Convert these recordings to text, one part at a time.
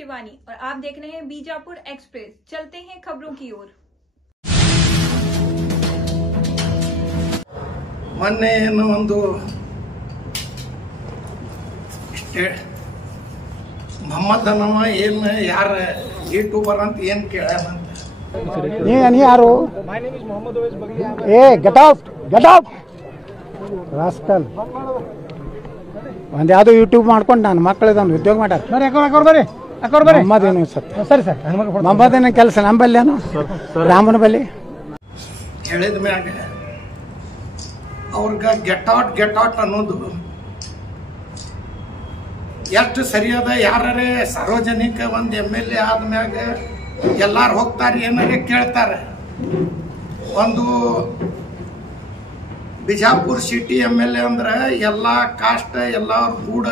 शिवानी और आप देख रहे हैं बीजापुर एक्सप्रेस। चलते हैं खबरों की ओर। ಮೊನ್ನೆ ಒಂದು ಮೊಹಮ್ಮದ್ ಅನ್ನವ ಏನು ಯಾರು ಯೂಟ್ಯೂಬರ್ ಅಂತ ಏನು ಕೇಳ್ಯಾನಂತ ನೀ ಯಾರು ಏ ಗೆಟ್ ಔಟ್ ರಾಸ್ಕಲ್ ಒಂದು ಯಾವುದೋ ಯೂಟ್ಯೂಬ್ ಮಾಡ್ಕೊಂಡು ನಾನು ಮಕ್ಕಳದೊಂದು ಉದ್ಯೋಗ ಮಾಡ್ಯಾರ ಬರ್ರಿ ಮೊಹಮ್ಮದ್ ಏನು ಸರಿ ಸರ್ ಮೊಹಮ್ಮದ್ ಏನೋ ಕೆಲಸ ನಂಬಲ್ಲಿ ಏನೋ ರಾಮನ ಬಲ್ಲಿ ಹೇಳಿದ ಮ್ಯಾಗ ಅವ್ರಿಗೆ ಗೆಟ್ ಔಟ್ ಅನ್ನೋದು ಎಷ್ಟು ಸರಿಯಾದ ಯಾರೇ ಸಾರ್ವಜನಿಕ ಒಂದು MLA ಆದ್ಮ್ಯಾಗ ಎಲ್ಲಾರು ಹೋಗ್ತಾರೆ ಏನಾರೇ ಕೇಳ್ತಾರೆ. ಒಂದು ಬಿಜಾಪುರ ಸಿಟಿ MLA ಅಂದ್ರೆ ಎಲ್ಲ ಕಾಸ್ಟ್ ಎಲ್ಲಾರು ಕೂಡ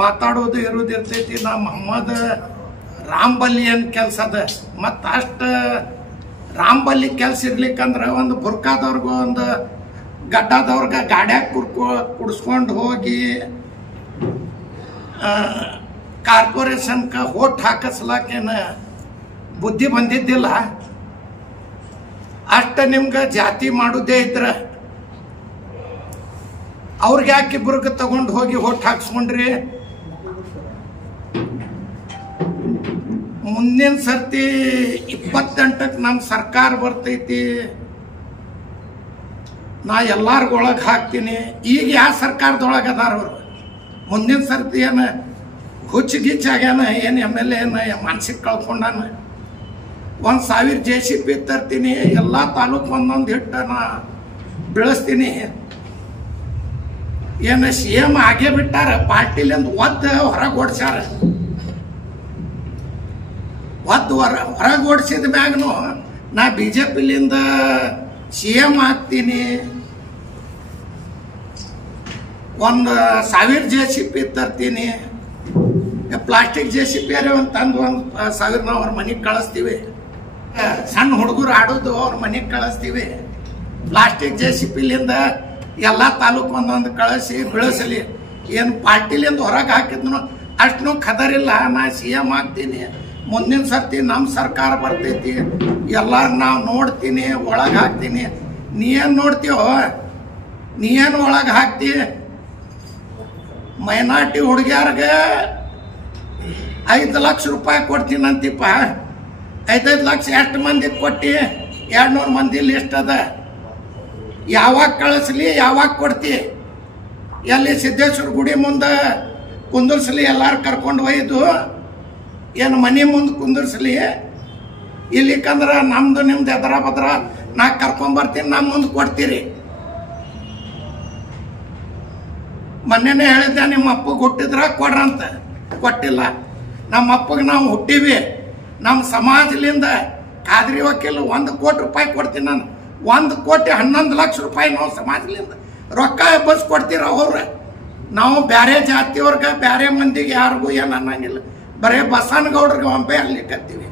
ಮಾತಾಡೋದು ಇರೋದಿರ್ತೈತಿ. ನಾ ಮೊಹಮ್ಮದ್ ರಾಂಬಲ್ಲಿ ಏನ್ ಕೆಲಸ ಅದ ಮತ್ತ ಅಷ್ಟ ರಾಂಬಲ್ಲಿ ಕೆಲಸ ಇರ್ಲಿಕ್ಕಂದ್ರ ಒಂದು ಬುರ್ಕಾದವ್ರಿಗೂ ಒಂದು ಗಡ್ಡದವ್ರಗ ಗಾಡ್ಯಾಗ ಕುಡಿಸ್ಕೊಂಡು ಹೋಗಿ ಕಾರ್ಪೊರೇಷನ್ಕ ಹೋಟ್ ಹಾಕಿಸ್ಲಾಕೇನ ಬುದ್ಧಿ ಬಂದಿದ್ದಿಲ್ಲ. ಅಷ್ಟ ನಿಮ್ಗೆ ಜಾತಿ ಮಾಡುದೇ ಇದ್ರ ಅವ್ರಿಗೆ ಯಾಕಿಬ್ರಿಗೆ ತಗೊಂಡು ಹೋಗಿ ಹೋಟ್ ಹಾಕ್ಸ್ಕೊಂಡ್ರಿ. ಮುಂದಿನ ಸರ್ತಿ 28ಕ್ಕೆ ನಮ್ಮ ಸರ್ಕಾರ ಬರ್ತೈತಿ, ನಾ ಎಲ್ಲಾರ್ಗೊಳಗೆ ಹಾಕ್ತೀನಿ. ಈಗ ಯಾವ ಸರ್ಕಾರದೊಳಗೆ ಅದಾರ ಅವರು? ಮುಂದಿನ ಸರ್ತಿ ಏನು ಹುಚ್ಚುಗಿಚ್ಚಾಗ್ಯಾನ? ಏನು MLA ಏನು ಮನ್ಸಿಗೆ ಕಳ್ಕೊಂಡಾನ? 1000 JCB ತರ್ತೀನಿ, ಎಲ್ಲ ತಾಲೂಕು ಒಂದೊಂದು ಹಿಟ್ಟ ನಾ ಬೆಳೆಸ್ತೀನಿ. ಏನು CM ಆಗೇ ಬಿಟ್ಟಾರ, ಪಾರ್ಟಿಲಿಂದ ಒದ್ದು ಹೊರಗೆ ಓಡಿಸ್ಯಾರ. ಒದ್ದು ಹೊರಗೆ ಓಡಿಸಿದ ಮ್ಯಾಗನು ನಾ BJPಲಿಂದ CM ಆಗ್ತೀನಿ, 1000 JCB ತರ್ತೀನಿ, ಪ್ಲಾಸ್ಟಿಕ್ JCB ಒಂದು ತಂದು 1000 ನಾವು ಅವ್ರ ಮನೆಗೆ ಕಳಿಸ್ತೀವಿ. ಸಣ್ಣ ಹುಡುಗರು ಆಡೋದು ಅವ್ರ ಮನೆಗೆ ಕಳಿಸ್ತೀವಿ. ಪ್ಲಾಸ್ಟಿಕ್ JCBಲಿಂದ ಎಲ್ಲ ತಾಲೂಕು ಒಂದೊಂದು ಕಳಿಸಿ ಬೆಳೆಸಲಿ. ಏನು ಪಾರ್ಟಿಲಿಂದ ಹೊರಗೆ ಹಾಕಿದ್ನು ಅಷ್ಟು ಖದರಿಲ್ಲ. ನಾ CM ಆಗ್ತೀನಿ, ಮುಂದಿನ ಸರ್ತಿ ನಮ್ಮ ಸರ್ಕಾರ ಬರ್ತೈತಿ, ಎಲ್ಲಾರು ನಾವು ನೋಡ್ತೀನಿ, ಒಳಗೆ ಹಾಕ್ತೀನಿ. ನೀ ಏನು ನೋಡ್ತೀವೋ? ನೀ ಏನು ಒಳಗೆ ಹಾಕ್ತಿ? ಮೈನಾರಿಟಿ ಹುಡುಗಿಯರ್ಗೆ 5 ಲಕ್ಷ ರೂಪಾಯಿ ಕೊಡ್ತೀನಂತಿಪ್ಪ. 5 ಲಕ್ಷ ಎಷ್ಟು ಮಂದಿ ಕೊಟ್ಟಿ? 200 ಮಂದಿ ಲಿಸ್ಟ್ ಅದ. ಯಾವಾಗ ಕಳಿಸ್ಲಿ, ಯಾವಾಗ ಕೊಡ್ತಿ? ಎಲ್ಲಿ ಸಿದ್ದೇಶ್ವರ ಗುಡಿ ಮುಂದೆ ಕುಂದರ್ಸ್ಲಿ, ಎಲ್ಲಾರು ಕರ್ಕೊಂಡು ಒಯ್ದು ಏನು ಮನೆ ಮುಂದೆ ಕುಂದರ್ಸ್ಲಿ? ಇಲ್ಲಿಕಂದ್ರೆ ನಮ್ದು ನಿಮ್ದು ಎದರ ಬದ್ರ ನಾ ಕರ್ಕೊಂಬರ್ತೀನಿ, ನಮ್ಮ ಮುಂದೆ ಕೊಡ್ತೀರಿ. ಮೊನ್ನೆನೇ ಹೇಳಿದ್ದೆ, ನಿಮ್ಮ ಅಪ್ಪಗೆ ಹುಟ್ಟಿದ್ರ ಕೊಡ್ರಂತ. ಕೊಟ್ಟಿಲ್ಲ. ನಮ್ಮ ಅಪ್ಪಗೆ ನಾವು ಹುಟ್ಟಿವಿ. ನಮ್ಮ ಸಮಾಜಲಿಂದ ಖಾದ್ರಿ ವಕೀಲ್ 1 ಕೋಟಿ ರೂಪಾಯಿ ಕೊಡ್ತೀನಿ ನಾನು. 1 ಕೋಟಿ 11 ಲಕ್ಷ ರೂಪಾಯಿ ನಾವು ಸಮಾಜಲಿಂದ ರೊಕ್ಕ ಬಸ್ ಕೊಡ್ತೀರ ಅವ್ರ. ನಾವು ಬೇರೆ ಜಾತಿಯವ್ರಿಗೆ ಬೇರೆ ಮಂದಿಗೆ ಯಾರಿಗೂ ಏನು ಅನ್ನಂಗಿಲ್ಲ. ಬರೇ ಬಸವನಗೌಡ್ರಿಗೆ ಒಮ್ಮೆ ಅನ್ಲಿಕ್ಕತ್ತೀವಿ.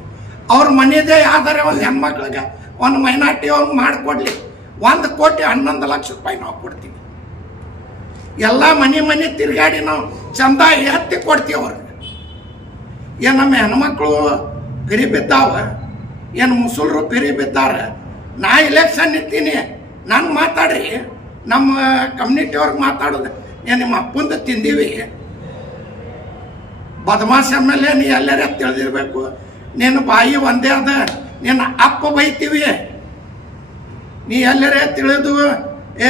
ಅವ್ರ ಮನೆಯದೇ ಯಾವ್ದಾರೆ ಒಂದು ಹೆಣ್ಮಕ್ಳಿಗೆ ಒಂದು ಮೈನಾರಿಟಿ ಅವ್ರು ಮಾಡಿಕೊಡ್ಲಿ. 1 ಕೋಟಿ 11 ಲಕ್ಷ ರೂಪಾಯಿ ನಾವು ಕೊಡ್ತೀವಿ. ಎಲ್ಲ ಮನೆ ತಿರುಗಾಡಿ ನಾವು ಚಂದ ಎತ್ತಿ ಕೊಡ್ತೀವಿ ಅವ್ರಿಗೆ. ಏನು ನಮ್ಮ ಹೆಣ್ಮಕ್ಳು ಪಿರಿ ಬಿದ್ದಾವ? ಏನು ಮುಸುಲ್ರು ಪಿರಿ ಬಿದ್ದಾರ? ನಾ ಇಲೆಕ್ಷನ್ ನಿಂತೀನಿ, ನಾನು ಮಾತಾಡ್ರಿ. ನಮ್ಮ ಕಮ್ಯುನಿಟಿಯವ್ರಿಗೆ ಮಾತಾಡೋದು ಏನು ನಿಮ್ಮ ಅಪ್ಪಂದು ತಿಂದೀವಿ? ಬದಮಾಶ್ MLA ನೀ ಎಲ್ಲರ ತಿಳಿದಿರ್ಬೇಕು. ನಿನ್ನ ಬಾಯಿ ಒಂದೇ ಅದ, ನಿನ್ನ ಅಪ್ಪ ಬೈತೀವಿ. ನೀ ಎಲ್ಲರೇ ತಿಳಿದು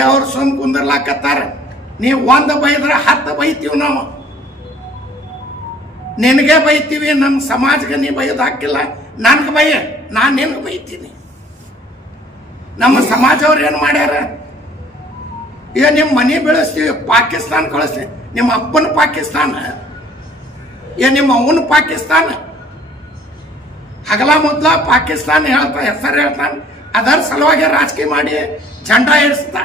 ಅವ್ರು ಸುಮ್ ಕುಂದರ್ಲಾಕತ್ತಾರ. ನೀ 1 ಬೈದ್ರೆ 10 ಬೈತೀವಿ ನಾವು. ನಿನಗೆ ಬೈತೀವಿ, ನಮ್ಮ ಸಮಾಜಕ್ಕೆ ನೀ ಬೈಯೋದು ಹಾಕಿಲ್ಲ. ನನ್ಗೆ ಬೈಯ, ನಾನು ನಿನ್ಗೆ ಬೈತೀನಿ. ನಮ್ಮ ಸಮಾಜವ್ರು ಏನು ಮಾಡ್ಯಾರ? ನಿಮ್ಮ ಮನೆ ಬೆಳೆಸ್ತೀವಿ, ಪಾಕಿಸ್ತಾನ ಕಳಿಸ್ತೀವಿ. ನಿಮ್ಮ ಅಪ್ಪನ ಪಾಕಿಸ್ತಾನ, ನಿಮ್ಮ ಅವನ ಪಾಕಿಸ್ತಾನ. ಹಗಲ ಮೊದಲ ಪಾಕಿಸ್ತಾನ ಹೆಸರು ಹೇಳ್ತಾನೆ. ಅದರ ಸಲುವಾಗಿ ರಾಜಕೀಯ ಮಾಡಿ ಜಂಡ ಏರಿಸ್ತಾ.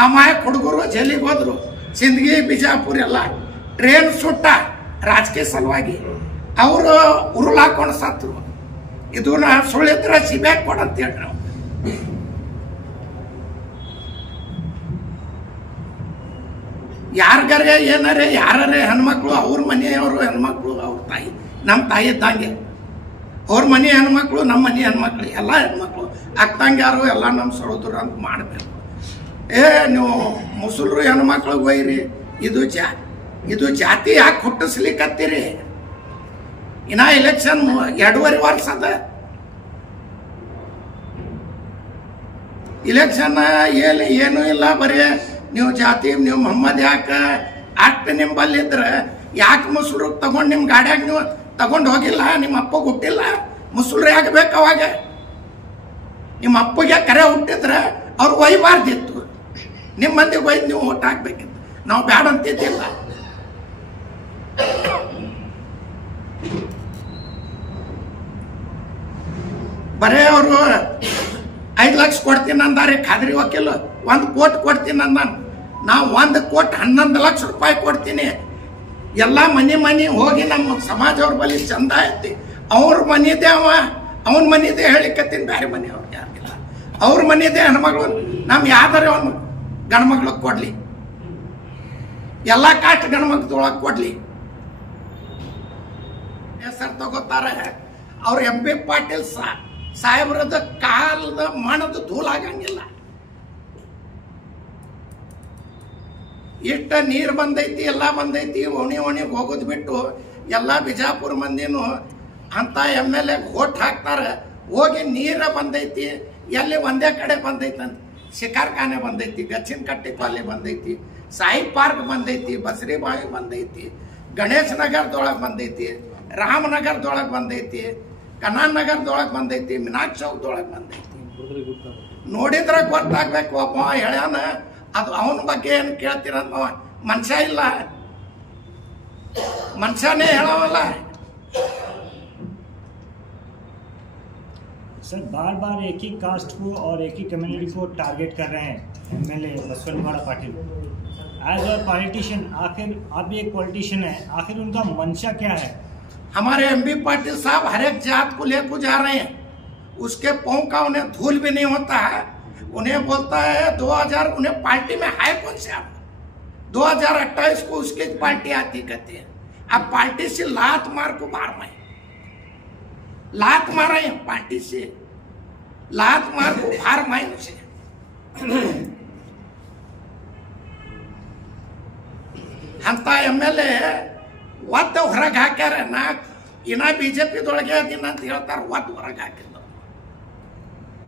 ಆ ಮಾಯಕ್ ಹುಡುಗರು ಜೈಲಿಗೆ ಹೋದ್ರು. ಸಿಂದಗಿ ಬಿಜಾಪುರ ಎಲ್ಲ ಟ್ರೇನ್ ಸುಟ್ಟ ರಾಜಕೀಯ ಸಲುವಾಗಿ. ಅವರು ಉರುಳು ಹಾಕೊಂಡು ಸತ್ರು. ಇದನ್ನ ಸುಳ್ಳಿದ್ರೆ ಸಿಬ್ಯಾಕ್ ಕೊಡಂತೇಳಿ ನಾವು ಯಾರಿಗಾರೆ ಏನಾರೆ ಯಾರೇ ಹೆಣ್ಮಕ್ಳು ಅವ್ರ ಮನೆಯವರು ಹೆಣ್ಮಕ್ಳು ಅವ್ರ ತಾಯಿ ನಮ್ಮ ತಾಯಿ ಇದ್ದಂಗೆ. ಅವ್ರ ಮನೆ ಹೆಣ್ಮಕ್ಳು ನಮ್ಮ ಮನೆ ಹೆಣ್ಮಕ್ಳು ಎಲ್ಲ ಹೆಣ್ಮಕ್ಳು ಅಕ್ಕಂಗ್ಯಾರು ಎಲ್ಲ ನಮ್ಮ ಸಹೋದರ ಅಂತ ಮಾಡಬೇಕು. ನೀವು ಮುಸಲ್ರು ಹೆಣ್ಮಕ್ಳಿಗೆ ಒಯ್ಯಿರಿ, ಇದು ಜಾತಿ ಯಾಕೆ ಹುಟ್ಟಿಸ್ಲಿಕ್ಕತ್ತೀರಿ? ಇನ್ನ ಎಲೆಕ್ಷನ್ 2.5 ವರ್ಷ ಅದ. ಇಲೆಕ್ಷನ್ ಏನೂ ಇಲ್ಲ, ಬರೀ ನೀವು ಜಾತಿ ನೀವು ಮೊಹಮ್ಮದ್ ಯಾಕೆ ಅಷ್ಟು ನಿಂಬಲ್ಲಿದ್ರೆ ಯಾಕೆ ಮುಸ್ಲ್ರು ತಗೊಂಡು ನಿಮ್ಮ ಗಾಡಿಯಾಗ ನೀವು ತಗೊಂಡು ಹೋಗಿಲ್ಲ? ನಿಮ್ಮ ಅಪ್ಪ ಹುಟ್ಟಿಲ್ಲ, ಮುಸ್ಲ್ರು ಯಾಕೆ ಬೇಕು? ಅವಾಗ ನಿಮ್ಮ ಅಪ್ಪಗೆ ಕರೆ ಹುಟ್ಟಿದ್ರೆ ಅವ್ರು ಒಯ್ಬಾರ್ದಿತ್ತು. ನಿಮ್ಮ ಮಂದಿಗೆ ಒಯ್ದು ನೀವು ಓಟ್ ಹಾಕ್ಬೇಕಿತ್ತು. ನಾವು ಬ್ಯಾಡ ಅಂತಿದ್ದಿಲ್ಲ. ಬರೇ ಅವರು 5 ಲಕ್ಷ ಕೊಡ್ತೀನಿ ಅಂದಾರೆ ಖಾದ್ರಿ ವಕೀಲು. 1 ಕೋಟಿ ಕೊಡ್ತೀನಿ ಅಂದ. ನಾವು 1 ಕೋಟಿ 11 ಲಕ್ಷ ರೂಪಾಯಿ ಕೊಡ್ತೀನಿ. ಎಲ್ಲ ಮನೆ ಹೋಗಿ ನಮ್ಮ ಸಮಾಜವ್ರ ಬಳಿ ಚಂದ ಐತಿ. ಅವ್ರ ಮನೆದೇ ಅವನ ಮನೆದೇ ಹೇಳಿಕತ್ತೀನಿ, ಬೇರೆ ಮನೆ ಅವ್ರಿಗೆ ಯಾರಿಲ್ಲ. ಅವ್ರ ಮನೆದೇ ಹೆಣ್ಮಗಳು ನಮ್ಮ ಯಾವ್ದಾರ ಅವನು ಗಂಡ್ಮಕ್ಳಿಗೆ ಕೊಡ್ಲಿ, ಎಲ್ಲ ಕಾಸ್ಟ್ ಗಂಡ್ಮಕ್ಳೊಳಗೆ ಕೊಡ್ಲಿ. ಹೆಸರು ತಗೋತಾರೆ. ಅವ್ರ MP ಪಾಟೀಲ್ ಸಾಹೇಬ್ರದ ಕಾಲದ ಮಣದ ಧೂಲಾಗಂಗಿಲ್ಲ. ಇಷ್ಟ ನೀರು ಬಂದೈತಿ, ಎಲ್ಲ ಬಂದೈತಿ. ಓಣಿ ಹೋಗೋದು ಬಿಟ್ಟು ಎಲ್ಲ ಬಿಜಾಪುರ ಮಂದಿನೂ ಅಂತ MLA ಓಟ್ ಹಾಕ್ತಾರೆ. ಹೋಗಿ ನೀರ ಬಂದೈತಿ, ಎಲ್ಲಿ ಒಂದೇ ಕಡೆ ಬಂದೈತಿ ಅಂತ ಶಿಕಾರ್ಖಾನೆ ಬಂದೈತಿ, ಗಚ್ಚಿನ ಕಟ್ಟಿ ಕಾಲಿ ಬಂದೈತಿ, ಸಾಯಿ ಪಾರ್ಕ್ ಬಂದೈತಿ, ಬಸರಿಬಾವಿ ಬಂದೈತಿ, ಗಣೇಶ್ ನಗರದೊಳಗೆ ಬಂದೈತಿ, ರಾಮನಗರದೊಳಗೆ ಬಂದೈತಿ, ಕನಾನ್ ನಗರದೊಳಗೆ ಬಂದೈತಿ, ಮೀನಾಕ್ಷಿ ಚೌಕದೊಳಗೆ ಬಂದೈತಿ. ನೋಡಿದ್ರೆ ಗೊತ್ತಾಗ್ಬೇಕು. ಒಬ್ಬ ಹೇಳ್ಯಾನ, ಅದು ಅವನ ಬಗ್ಗೆ ಏನು ಕೇಳ್ತೀರಂತ ಮನುಷ್ಯ ಇಲ್ಲ, ಮನುಷ್ಯನೇ ಹೇಳವಲ್ಲ. सर बार बार एक ही कास्ट को और एक ही कम्युनिटी को टारगेट कर रहे हैं MLA Basavant Gowda Patil as a politician. आखिर आप भी एक पॉलिटिशियन है, आखिर उनका मंशा क्या है? हमारे MP पाटिल साहब हर एक जात को लेकर जा रहे हैं. उसके पाँव का उन्हें धूल भी नहीं होता है. उन्हें बोलता है 2000, उन्हें पार्टी में है कौन से? आप 2028 को उसकी पार्टी आती कहते हैं. अब पार्टी से लात मार को बाहर में लात मार रहे हैं, पार्टी से लात मार को बाहर माइन से. ಅಂತ MLA ಒದ್ದು ಹೊರಗೆ ಹಾಕ್ಯಾರ. ಇನ್ನ BJP ದೊಳಗೆ ಅದಿನ ಅಂತ ಹೇಳ್ತಾರೆ, ಒದ್ದು ಹೊರಗೆ ಹಾಕ್ಯಾರ.